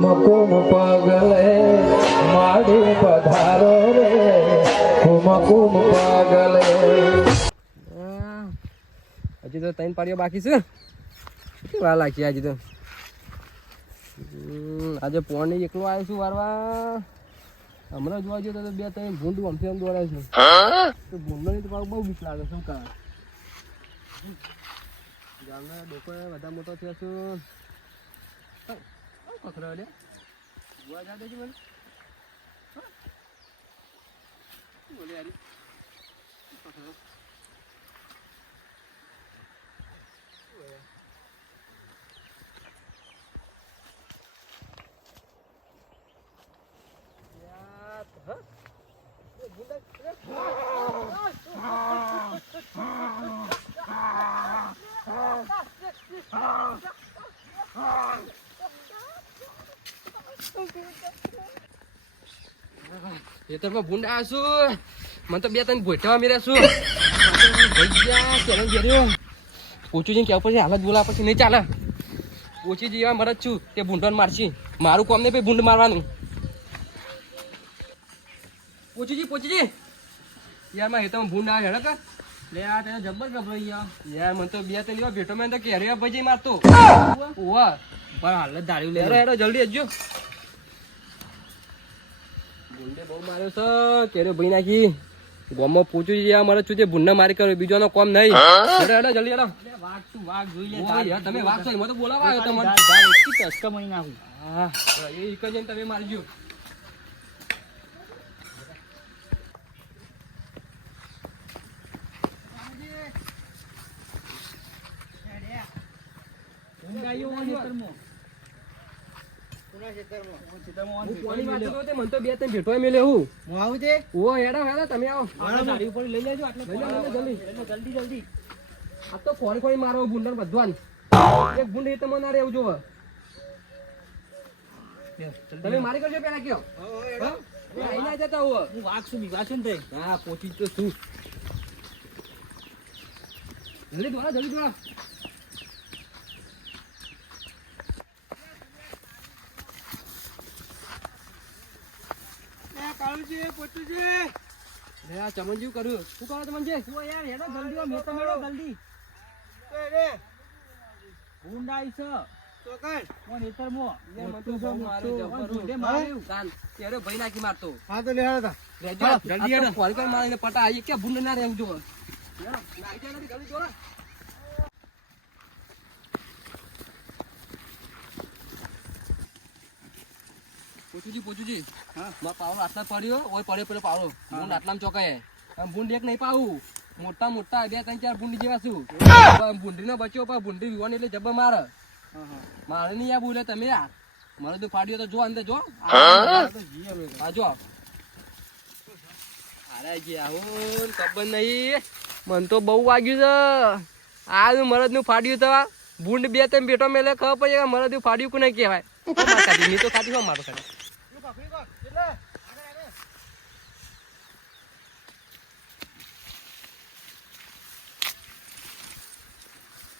કુમ કુમ પગલે માડી પધારો રે. કુમ પગલે. હજી તો ત્રણ પાડીઓ બાકી છે. કેટલી વાર લાગશે હજી તો? આજે પોણી એકલો આવ્યો છું વારવા. હમણાં જોવા જઈએ તો બે ત્રણ ભૂંડ આમથી આમ દોડાય છે. તો ભૂંડોની તો પાછું બહુ બીક લાગે શું કા ગામના લોકો બધા મોટો થયા છું. પકડો લે જોવા જા દેજે મને હા? શું બોલે યાર પકડો યાર, હા? એ ગુંડા- ખેતરમાં ભૂંડ છું મને તો બે ત્રણ ભોટવા મેર્યા છું પૂછ્યું છે કેવું પછી હાલત બોલા પછી નહીં ચાલે. પૂછી જેવા મરજ છું તે ભૂંડોને મારશી. મારું કોમ નહીં પછી ભૂંડ મારવાનું. પૂછીજી પૂછીજી યારમાં હેતમ ભૂંડ આવે હેડો કા. લે આ તને જબ્બર ગભરાઈ ગયા. યાર મને તો બે ત્રણ ભેટો મેં તો કેરીયા ભાજી મારતો. ઓવા પણ હાલ જ દારૂ લે. હેડો જલ્દી આવજો ભૂંડે બહુ માર્યો છે. કેરીઓ ભાઈ નાખી. ગોમમાં પૂછું યાર મારે છું તે ભૂંડને મારી કર્યો. બીજોનો કોમ નહીં. હેડો હેડો જલ્દી હેડો. વાઘ તું વાઘ જોઈ લે તમે વાત છો એમાં તો બોલાવા આવ્યો તમને. ટસકા મળી નાખું હા એ એક જ તમે મારજો ઊંડાઈઓ ઓન ખેતરમાં. મારો ભૂંડર બધવાન. એક ભૂંડ એ તમને ના રહેવું જોવે. તમે મારી કરજો પેલા કયો. હા? એ આઈ ના જતા હોવ. હું વાઘ છું બીવા ને હા પોચી તો શું જલ્દી દોડા જલ્દી દોડા લે આ ચમનજી કર્યું. શું કરો ચમનજી ઓ યાર હેડો જલ્દી છે. મારે. જબર? માર્યું. ત્યારે ભાઈ નાખી મારતો. હા તો લે હેડો રેજો, જલ્દી જલ્દી હેડો હેડો. કોણ કોણ મારીને પટા આવી કે ભૂંડ ના રહેવું જાય નથી, દોડા. પોચુજી પોચુજી. હા. મારા પાવડો આટલા પડ્યો ઓય પડ્યો પેલો પાવડો. ભૂંડ આટલામાં ચોકાય. આમ એક નહીં પાવું મોટા મોટા બે ત્રણ ચાર બુંડી જેવા છું. ભૂંડીનો બચ્યો પણ બુંડી વિવાની એટલે જબ્બર મારે. હા હા. મારે નહીં આ બોલે તમે યાર મારે તો ફાડ્યો તો જો અંદર જો. હા? જો. અરે ગયા હું ખબર નહીં. મન તો બહુ વાગ્યું છે. આ મરદનું ફાડ્યું તો ભૂંડ બે ત્રણ બેટો મેલે ખબર પડી મરદનું ફાડ્યું કોને કહેવાય? માર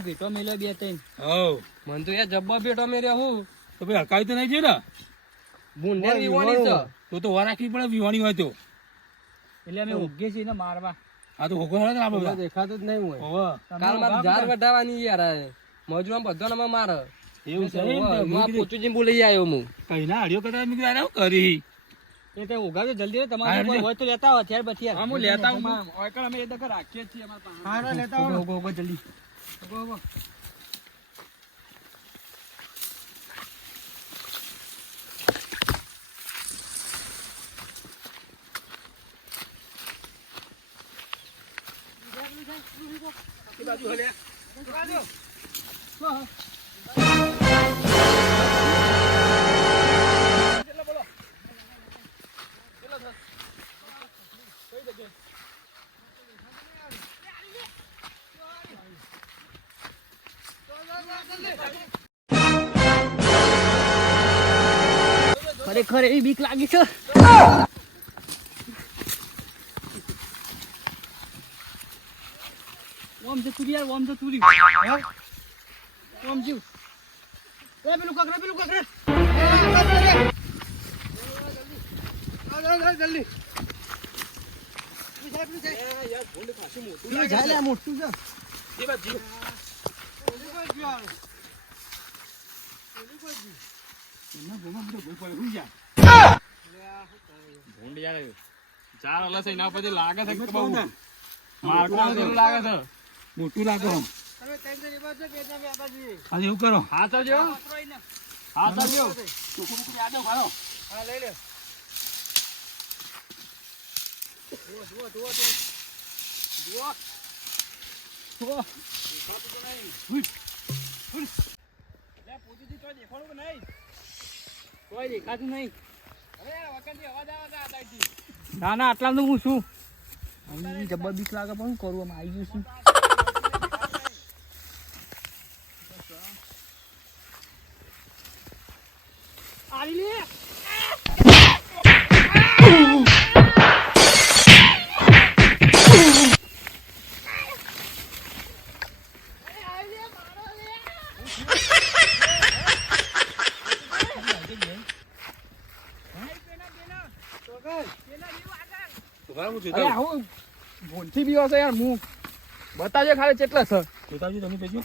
ભેટો તો નહીં ને ભૂંડ ને છે તો રાખવી પડે વિવાણી હોય તો એટલે મારવા આ તો દેખાતું જ નહીં હોય કાલ મારે ઝાડ કઢાવવાની યાર મજૂર બધાને મારે. એવું છે? હું પોચુજી બોલી આવ્યો હું. કઈ ના હળિયો કરતા મેં કીધું કરી? એ તો ઉગાડજો જલ્દી હા, તમારે કોઈ હોય તો લેતા આવો ત્યાર પછી હા હું લેતા હું ઓયકણ અમે એ દખર રાખીએ છીએ અમારા પાસે લેતા આવો. ઉગો ઉગો જલ્દી. ખરેખર એવી બીક લાગી છે. ઓમ જતું રહ્યું યાર ઓમ જતું રહ્યું ઓમ જીવ. એ પેલું કકરે પેલું કકરે મોટું છે. ચાર અલગ છે એના પછી લાગે છે કે બહુ મારવાનું લાગે છે મોટું લાગો આમ. આજે એવું કરો હાથ આવજો હાથ આવજો કોઈ દેખાતું નહીં ના ના આટલા તો હું શું? જબર બીક લાગે પણ કરું, આમ આવી ગયું છું. અરે હું ભૂલથી બી હશે યાર હું બતાવજો ખાલી કેટલા છે. જોતાવજો તમે પેજો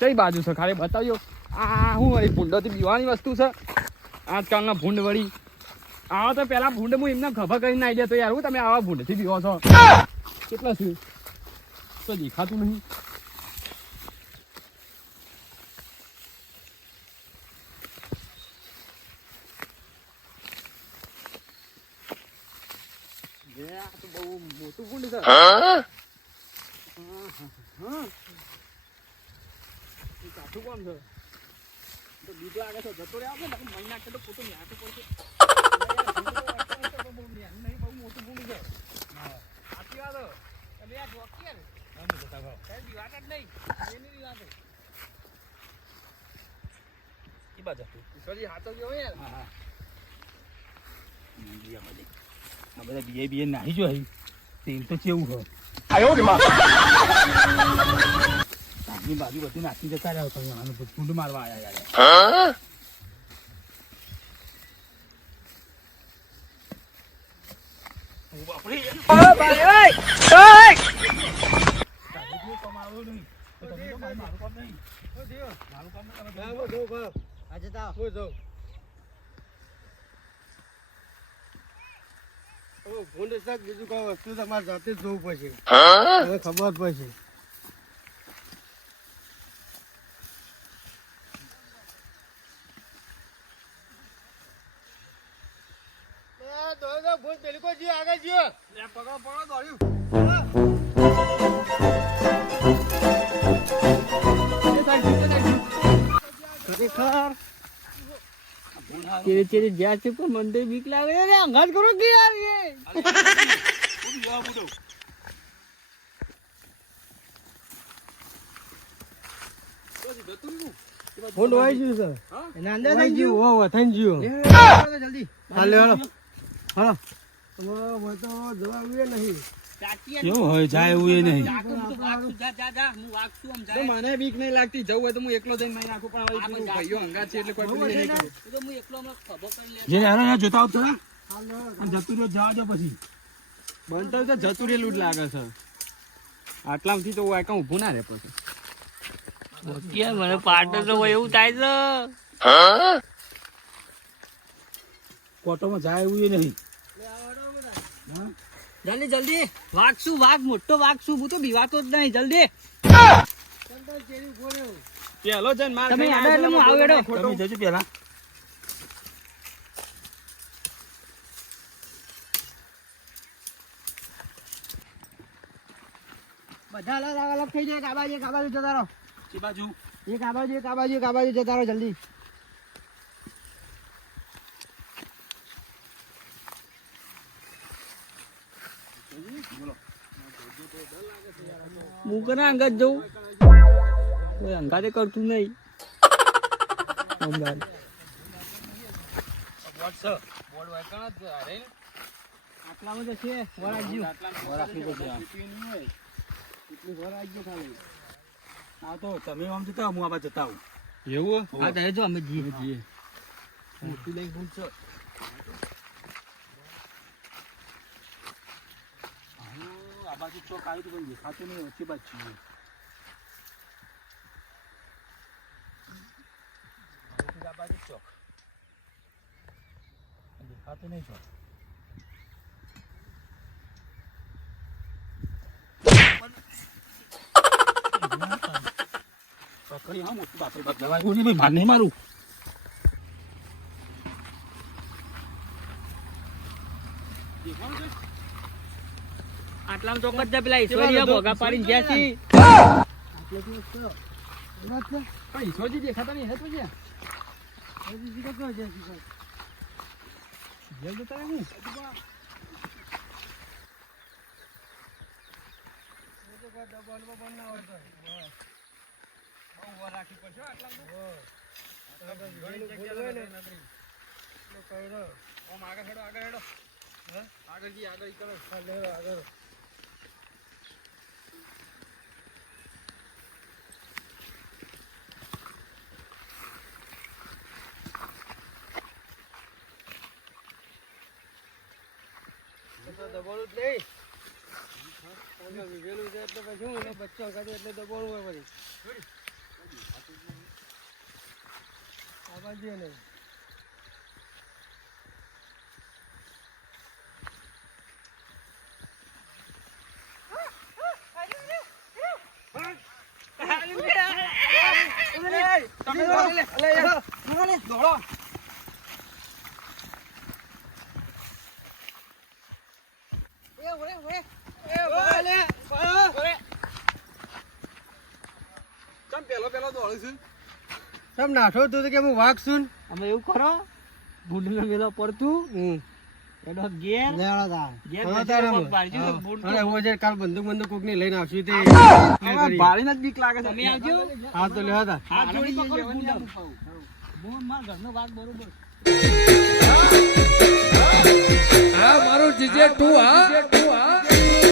કઈ બાજુ છે ખાલી બતાવજો. આ હું વળી ભૂંડોથી બીવાની વસ્તુ છે. આજકાલના ભૂંડ વળી આવો તો પેલા ભૂંડ હું એમને ખભા કરીને આવી દે તો યાર. હું તમે આવા ભૂંડથી બીવો છો. કેટલા છે? તો દેખાતું નહીં. તો બહુ મોટું ભૂંડ છે એ કાઠું કોણ છે તો બીક લાગે છે જતો રહ્યા છે ને. મહિના નાખે તો પોતું ન્યાતું પડશે બહુ મોટું ભૂંડ છે સાચી વાત તમે આ જોકી કઈ જ નહીં એની એ બાજુ ઈશ્વરજી હાથો ગયો યાર આ બધા બીએ બીએ નાહી જો હઈ તેલ તો કેવું હોય. આગની બાજુ બધી નાખી જતા રહ્યા તમે આને ભૂંડ મારવા આયા યાર. બીજું કોઈ વસ્તુ તમારે જાતે જ જોવું પડશે. હવે ખબર પડશે. આગળ જીઓ પકડો પકડો દોડ્યું. ખરેખર? તેરે તેરે જ્યાં છે પણ મંદિર બીક લાગે અરે અંગાત કરો કે યાર એ ફોન વાઈ ગયું સર એના અંદર થઈ ગયું હો હો થઈ ગયું જલ્દી હાલે હાલો હાલો હોય તો જવાબ નહીં કેવું હોય જાય એવું એ નહીં. મને બીક નહીં લાગતી જવું હોય તો હું એકલો જઈને મારી નાખું પણ ભાઈઓ અંગાત છે એટલે કોઈ પેલું નહીં કરું જે યાર યાર જોતા આવતો જતું રહ્યો જવા દો પછી. બનતો તો જતું રહેલું જ લાગે છે. આટલામાંથી તો આ કાં ઊભું ના રહે પછી. મને પાટો તો એવું થાય છે. કોટોમાં જાય એવું એ નહીં. જલ્દી જલ્દી. વાઘ શું વાઘ? મોટો વાઘ શું? હું તો બીવાતો જ નહીં. જલ્દી. પેલો જન માર તમે ખાઈને એટલે હું આવ એડો. તમે જજો પેલા. બધા અલગ અલગ થઈ જાય. એક આ બાજુ એક આ બાજુ જતા રહો. કે બાજુ. એક આ બાજુ એક આ બાજુ એક આ બાજુ જતા રહો. જલ્દી. હું કના અંગાત જવું કોઈ અંગાતે કરતું નહીં. અંગાત. આટલામાં તો છે વરાજ્યું. હા તો તમે આમ જતા હું આ જતા આવું એવું? હા જો અમે મોટી લઈને પૂછો આ બાજુ ચોક આવ્યું હતું પણ દેખાતું નહીં ઓછી બાજુ છીએ આ બાજુ ચોક. દેખાતું નહીં ચોક. પકડી હા મોટું બાપરે બાપ દવા નહીં માર નહીં મારું. આટલામાં ચોક્કસ છે પેલા ઈશ્વરીય ભોગા પાડીને ગયા છે પણ ઈશ્વરજી દેખાતા નહીં હે છે જેલ જતા હું? દબાણું જ નહીં. તમે વિવેલું છે એટલે પછી હું બચ્ચો કાઢે એટલે દબાણું હોય પછી આ બાજુ નહીં ચમ પેલો પેલો દોડું છું સમ નાઠો તું કે હું વાઘ છું અમે એવું કરો ભૂંડનો મેલો પડતું જે કાલ બંદૂક બંદૂક કોકની લઈને આવશું તે clear કરીએ. બીક લાગે છે. તમે આવજો. હા તો લેવા તાર. હાથ જોડી પકડો ભૂંડો. હું ઘરનો વાઘ બરોબર. આ મારું જીજે તું હા.